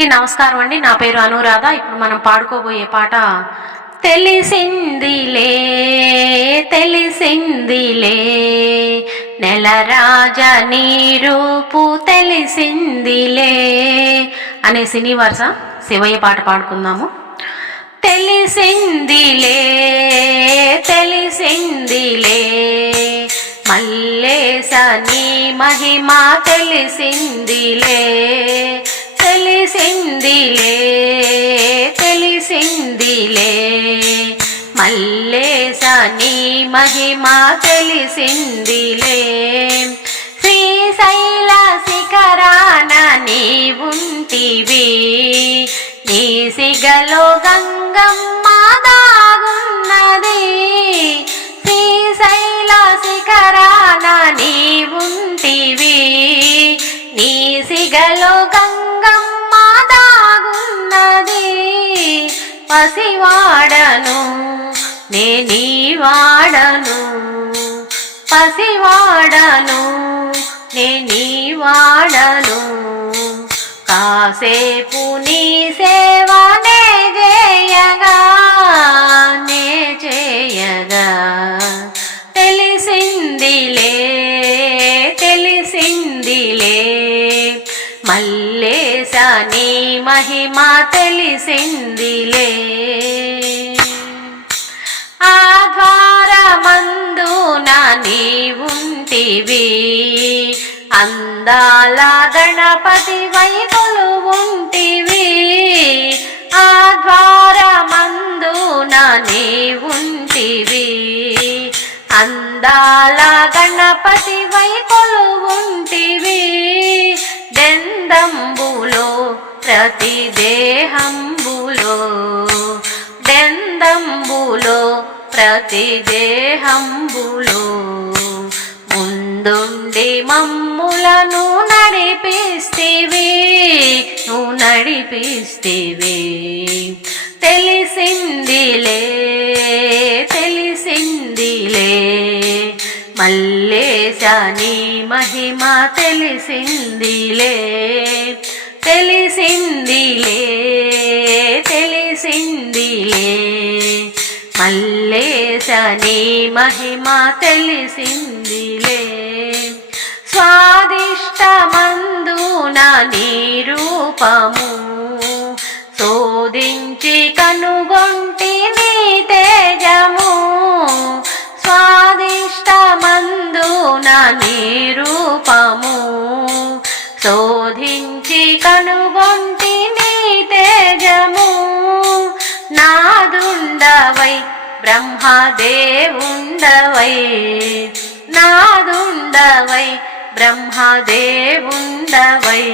కి నమస్కారం అండి. నా పేరు అనురాధ. ఇప్పుడు మనం పాడుకోబోయే పాట తెలిసిందిలే తెలిసిందిలే. నెల రాజా నీ రూపు తెలిసిందిలే అనే సినీ వరుస శివయ్య పాట పాడుకుందాము. తెలిసిందిలే తెలిసిందిలే. మల్లేశ నీ మహిమ తెలిసిందిలే. తెలిసిందిలే తెలిసిందిలే. మల్లేశ నీ మహిమ తెలిసిందిలే. శ్రీశైల శిఖరాన నీ ఉంటివి నీ సిగలో గంగమ్మ దాగున్నది. శ్రీశైల శిఖరాన నీ ఉంటివి నీ సిగలో గంగ పసివాడను వాడను నేను వాడను పసివాడను నే వాడను కాసేపు నీ సేవనే మహిమ తెలిసిందిలే. ఆ ద్వారమందున ఉంటివి అందాల గణపతి వైపులు ఉంటివి. ఆ ద్వారమందున ఉంటివి అందాల గణపతి వైపు ప్రతి దేహంబులో దెందంబులో ప్రతి దేహంబులో ముందుండి మమ్ములను నడిపిస్తేవి నువ్వు నడిపిస్తేవి. తెలిసిందిలే తెలిసిందిలే మల్లేశ నీ మహిమ తెలిసిందిలే. తెలిసిందిలే. మల్లేశని మహిమ తెలిసిందిలే. స్వాదిష్టమందున నీ రూపము శోధించి కనుగో బ్రహ్మదేవుండవై నాదుండవై బ్రహ్మదేవుండవై.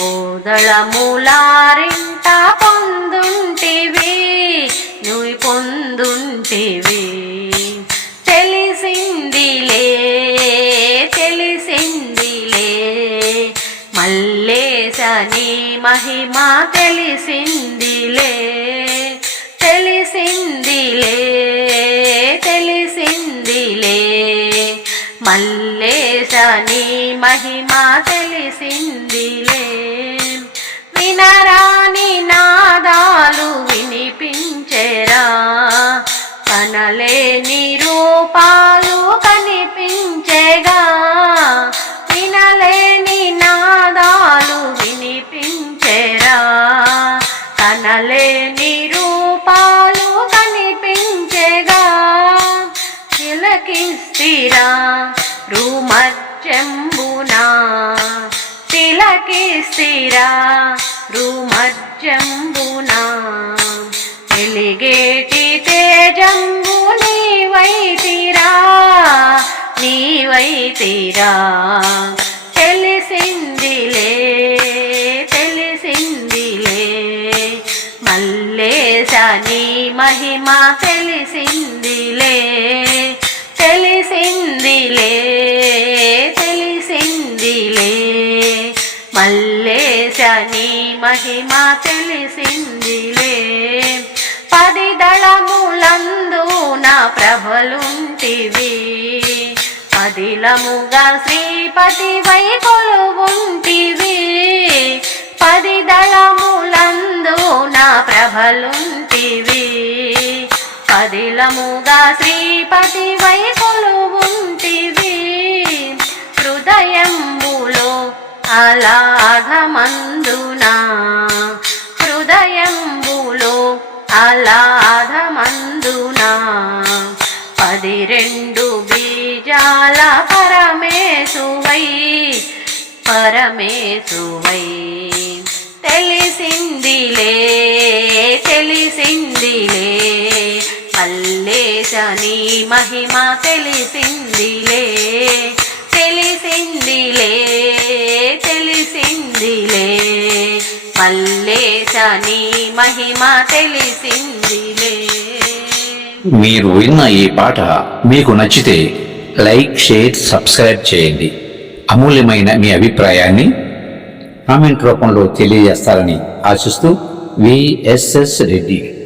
ఓదళములారింట పొందుంటివి నువ్వు పొందుంటివి. తెలిసిందిలే తెలిసిందిలే మల్లేశని మహిమ తెలిసిందిలే తెలిసింది మల్లేశని మహిమ తెలిసిందిలే. వినరాని నాదా రుమజ్జంబునా తిలకి తిలకిస్తిరా రుమజ్జంబునా వెలిగేటి తేజంబు నీవైతిరా నీవైతిరా తెలిసిందిలే తెలిసిందిలే. మల్లేశ నీ మహిమ తెలిసిందిలే తెలిసిందిలే. చేశాని మహిమ తెలిసిందిలే. పది దళములందు నా ప్రభలుంటివి. పదిలముగా శ్రీపతి వై ఉంటివి. పది దళములందు నా ప్రభలుంటివి. పదిలముగా శ్రీపతి అలాధమందున హృదయంబులో అలాధమందున పది రెండు బీజాల పరమేశువై పరమేశువై. తెలిసిందిలే తెలిసిందిలే. పల్లేశని మహిమ తెలిసిందిలే. మహిమ తెలిసిందిలే. మీరు విన్న ఈ పాట మీకు నచ్చితే లైక్ షేర్ సబ్స్క్రైబ్ చేయండి. అమూల్యమైన మీ అభిప్రాయాన్ని కామెంట్ రూపంలో తెలియజేస్తారని ఆశిస్తూ విఎస్ఎస్ రెడ్డి